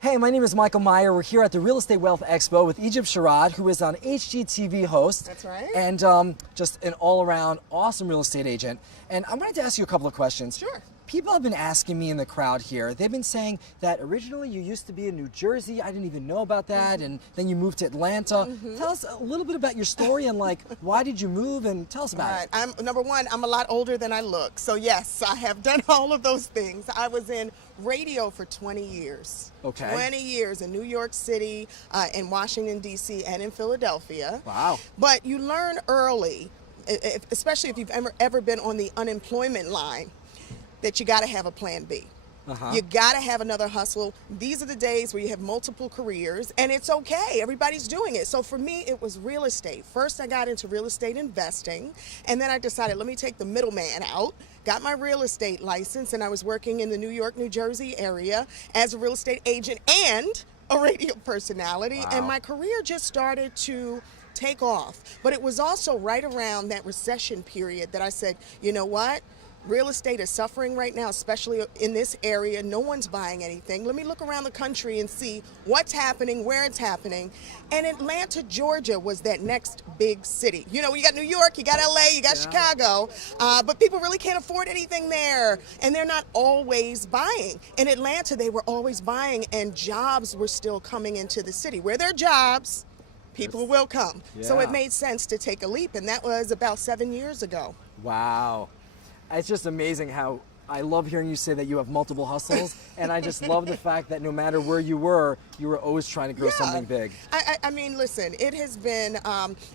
Hey, my name is Michael Meyer. We're here at the Real Estate Wealth Expo with Sherrod, who is an HGTV host. That's right. And just an all-around awesome real estate agent. And I wanted to ask you a couple of questions. Sure. People have been asking me in the crowd here, they've been saying that originally you used to be in New Jersey. I didn't even know about that. And then you moved to Atlanta. Tell us a little bit about your story and why did you move, and tell us about it. I'm number one, I'm a lot older than I look. So yes, I have done all of those things. I was in radio for 20 years. Okay. 20 years in New York City, in Washington, D.C., and in Philadelphia. Wow. But you learn early, especially if you've ever been on the unemployment line, that you got to have a plan B. You got to have another hustle. These are the days where you have multiple careers, and it's okay. Everybody's doing it. So for me, it was real estate. First, I got into real estate investing, and then I decided, let me take the middleman out. Got my real estate license, and I was working in the New York, New Jersey area as a real estate agent and a radio personality. Wow. And my career just started to take off. But it was also right around that recession period that I said, you know what? Real estate is suffering right now, especially in this area. No one's buying anything. Let me look around the country and see what's happening, where it's happening. And Atlanta, Georgia was that next big city. You know, you got New York, you got LA, you got Chicago, but people really can't afford anything there. And they're not always buying. In Atlanta, they were always buying, and jobs were still coming into the city. Where there are jobs, people will come. So it made sense to take a leap, and that was about 7 years ago. Wow. It's just amazing how I love hearing you say that you have multiple hustles, and I just love the fact that no matter where you were always trying to grow something big. I mean, listen, it has been,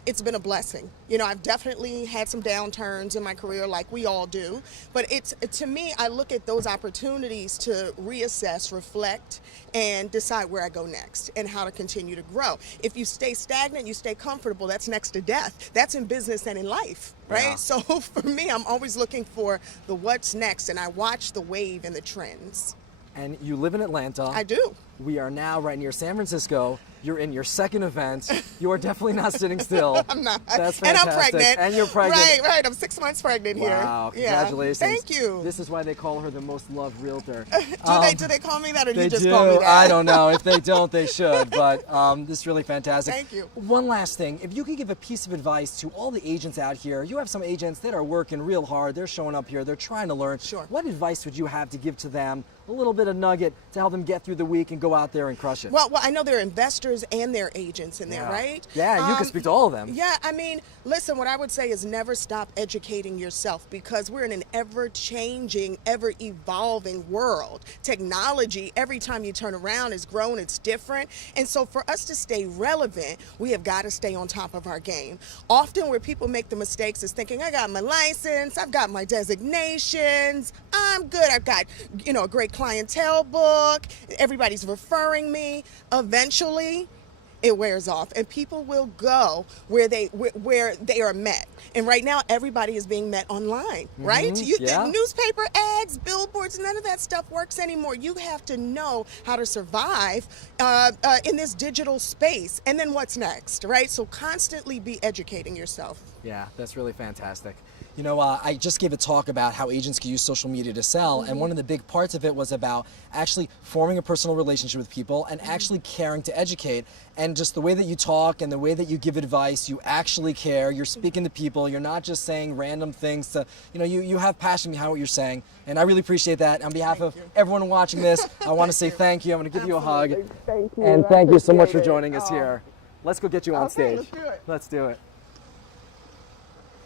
it's been a blessing. You know, I've definitely had some downturns in my career, like we all do, but to me, I look at those opportunities to reassess, reflect, and decide where I go next and how to continue to grow. If you stay stagnant, you stay comfortable, that's next to death. That's in business and in life, right? Yeah. So for me, I'm always looking for the what's next, and I watch the wave and the trends. And you live in Atlanta. I do. We are now right near San Francisco. You're in your second event. You are definitely not sitting still. I'm not. That's fantastic. And I'm pregnant. And you're pregnant. Right. I'm 6 months pregnant here. Wow, congratulations. Yeah. Thank you. This is why they call her the most loved realtor. Do they call me that, or do They you just do. call me that? I don't know. If they don't, they should. But this is really fantastic. Thank you. One last thing. If you could give a piece of advice to all the agents out here, you have some agents that are working real hard. They're showing up here. They're trying to learn. Sure. What advice would you have to give to them? A little bit of nugget to help them get through the week and go out there and crush it. Well, I know there are investors and there are agents in there, right? Yeah, you can speak to all of them. Yeah, I mean, listen, what I would say is never stop educating yourself, because we're in an ever-changing, ever-evolving world. Technology, every time you turn around, is grown, it's different. And so for us to stay relevant, we have got to stay on top of our game. Often where people make the mistakes is thinking, I got my license, I've got my designations, I'm good, I've got, a great clientele book, everybody's referring me. Eventually, it wears off, and people will go where they are met. And right now, everybody is being met online, right? The newspaper ads, billboards, none of that stuff works anymore. You have to know how to survive in this digital space. And then what's next, right? So constantly be educating yourself. Yeah, that's really fantastic. I just gave a talk about how agents can use social media to sell, and one of the big parts of it was about actually forming a personal relationship with people and actually caring to educate. And just the way that you talk and the way that you give advice, you actually care, you're speaking to people, you're not just saying random things to, you have passion behind what you're saying. And I really appreciate that. On behalf of everyone watching this, I want to say thank you. I'm going to give you a hug. Thank you. And thank you so much for joining us here. Let's go get you on stage. Let's do it. Let's do it.